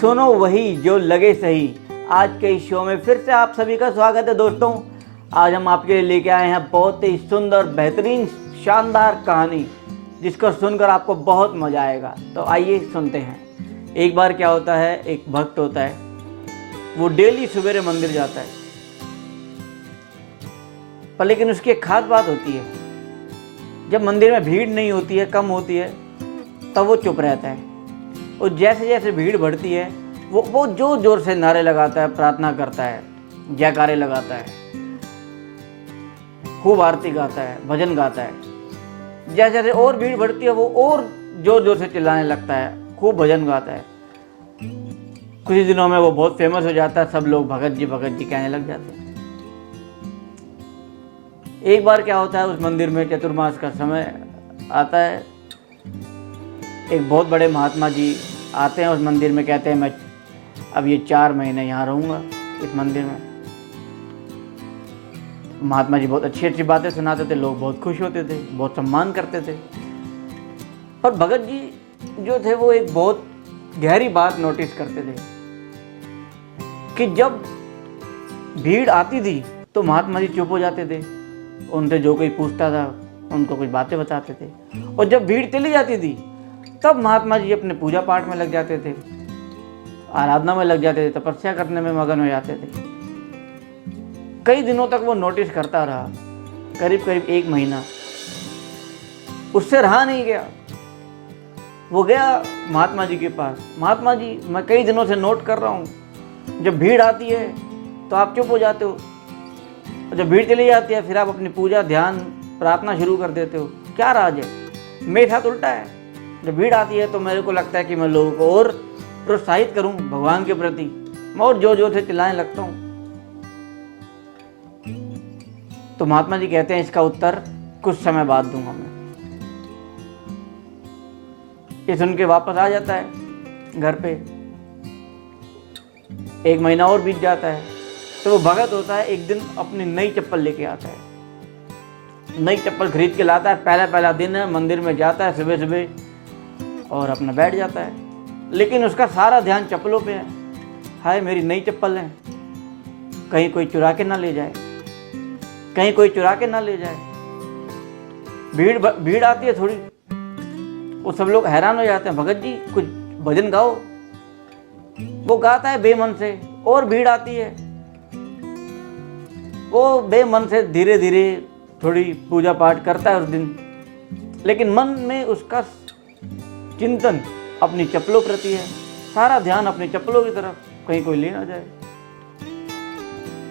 सुनो वही जो लगे सही। आज के इस शो में फिर से आप सभी का स्वागत है दोस्तों। आज हम आपके लिए लेके आए हैं बहुत ही सुंदर, बेहतरीन, शानदार कहानी, जिसको सुनकर आपको बहुत मज़ा आएगा। तो आइए सुनते हैं। एक बार क्या होता है, एक भक्त होता है, वो डेली सवेरे मंदिर जाता है, पर लेकिन उसकी एक खास बात होती है, जब मंदिर में भीड़ नहीं होती है, कम होती है, तब वो चुप रहता है। और जैसे जैसे भीड़ बढ़ती है वो जोर जोर से नारे लगाता है, प्रार्थना करता है, जयकारे लगाता है, खूब आरती गाता है, भजन गाता है। जैसे जैसे और भीड़ बढ़ती है वो और जोर जोर से चिल्लाने लगता है, खूब भजन गाता है। कुछ ही दिनों में वो बहुत फेमस हो जाता है, सब लोग भगत जी कहने लग जाते हैं। एक बार क्या होता है, उस मंदिर में चतुर्मास का समय आता है। एक बहुत बड़े महात्मा जी आते हैं उस मंदिर में, कहते हैं मैं अब ये 4 महीने यहाँ रहूँगा इस मंदिर में। महात्मा जी बहुत अच्छी अच्छी बातें सुनाते थे, लोग बहुत खुश होते थे, बहुत सम्मान करते थे। पर भगत जी जो थे वो एक बहुत गहरी बात नोटिस करते थे कि जब भीड़ आती थी तो महात्मा जी चुप हो जाते थे, उनसे जो कोई पूछता था उनको कुछ बातें बताते थे। और जब भीड़ चली जाती थी तब महात्मा जी अपने पूजा पाठ में लग जाते थे, आराधना में लग जाते थे, तपस्या करने में मगन हो जाते थे। कई दिनों तक वो नोटिस करता रहा, करीब करीब 1 महीना। उससे रहा नहीं गया, वो गया महात्मा जी के पास। महात्मा जी, मैं कई दिनों से नोट कर रहा हूँ, जब भीड़ आती है तो आप चुप हो जाते हो, और जब भीड़ चली जाती है फिर आप अपनी पूजा, ध्यान, प्रार्थना शुरू कर देते हो। क्या राज है? मेरे साथ उल्टा है। जब भीड़ आती है तो मेरे को लगता है कि मैं लोगों को और प्रोत्साहित करूं भगवान के प्रति, मैं और जोर जोर से चिल्लाने लगता हूं। तो महात्मा जी कहते हैं इसका उत्तर कुछ समय बाद दूंगा मैं। ये सुन के वापस आ जाता है घर पे। 1 महीना और बीत जाता है तो वो भगत होता है, एक दिन अपनी नई चप्पल लेके आता है। नई चप्पल खरीद के लाता है, पहला दिन है, मंदिर में जाता है सुबह सुबह और अपना बैठ जाता है। लेकिन उसका सारा ध्यान चप्पलों पे है। हाय मेरी नई चप्पल है, कहीं कोई चुरा के ना ले जाए, कहीं कोई चुरा के ना ले जाए। भीड़ आती है थोड़ी, वो सब लोग हैरान हो जाते हैं, भगत जी कुछ भजन गाओ। वो गाता है बेमन से, और भीड़ आती है। वो बेमन से धीरे धीरे थोड़ी पूजा पाठ करता है उस दिन, लेकिन मन में उसका चिंतन अपनी चप्पलों प्रति है, सारा ध्यान अपनी चप्पलों की तरफ, कहीं कोई ले ना जाए।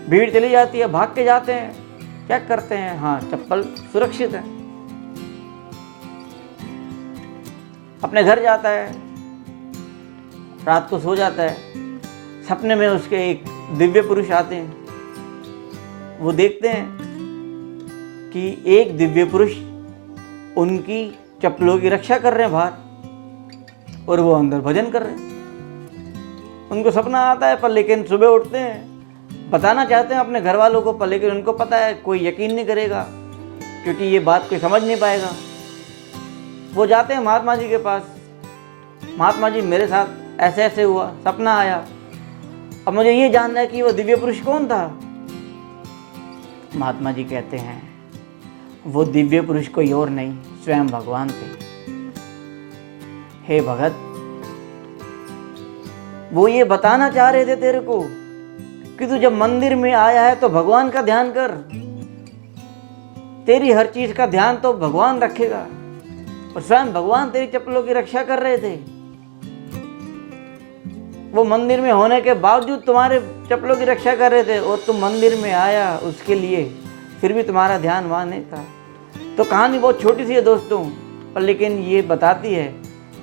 भीड़ चली जाती है, भाग के जाते हैं, क्या करते हैं, हाँ चप्पल सुरक्षित है। अपने घर जाता है, रात को सो जाता है। सपने में उसके एक दिव्य पुरुष आते हैं। वो देखते हैं कि एक दिव्य पुरुष उनकी चप्पलों की रक्षा कर रहे हैं बाहर, और वो अंदर भजन कर रहे हैं। उनको सपना आता है, पर लेकिन सुबह उठते हैं, बताना चाहते हैं अपने घर वालों को, पर लेकिन उनको पता है कोई यकीन नहीं करेगा, क्योंकि ये बात कोई समझ नहीं पाएगा। वो जाते हैं महात्मा जी के पास। महात्मा जी मेरे साथ ऐसे ऐसे हुआ, सपना आया, अब मुझे ये जानना है कि वो दिव्य पुरुष कौन था। महात्मा जी कहते हैं वो दिव्य पुरुष कोई और नहीं, स्वयं भगवान थे। हे भगत, वो ये बताना चाह रहे थे तेरे को कि तू जब मंदिर में आया है तो भगवान का ध्यान कर, तेरी हर चीज का ध्यान तो भगवान रखेगा, और स्वयं भगवान तेरी चप्पलों की रक्षा कर रहे थे। वो मंदिर में होने के बावजूद तुम्हारे चप्पलों की रक्षा कर रहे थे, और तुम मंदिर में आया उसके लिए, फिर भी तुम्हारा ध्यान वहां नहीं था। तो कहानी बहुत छोटी सी है दोस्तों, पर लेकिन ये बताती है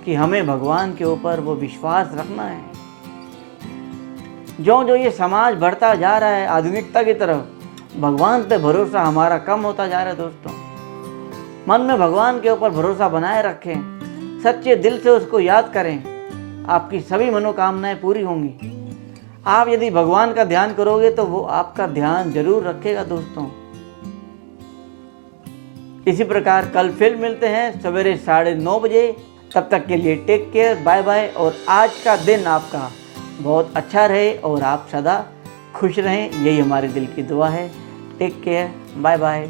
कि हमें भगवान के ऊपर वो विश्वास रखना है। जो जो ये समाज बढ़ता जा रहा है आधुनिकता की तरफ, भगवान पे भरोसा हमारा कम होता जा रहा है दोस्तों। मन में भगवान के ऊपर भरोसा बनाए रखें, सच्चे दिल से उसको याद करें, आपकी सभी मनोकामनाएं पूरी होंगी। आप यदि भगवान का ध्यान करोगे तो वो आपका ध्यान जरूर रखेगा दोस्तों। इसी प्रकार कल फिर मिलते हैं सवेरे 9:30 बजे। तब तक के लिए टेक केयर, बाय बाय। और आज का दिन आपका बहुत अच्छा रहे और आप सदा खुश रहें, यही हमारे दिल की दुआ है। Take care, bye bye.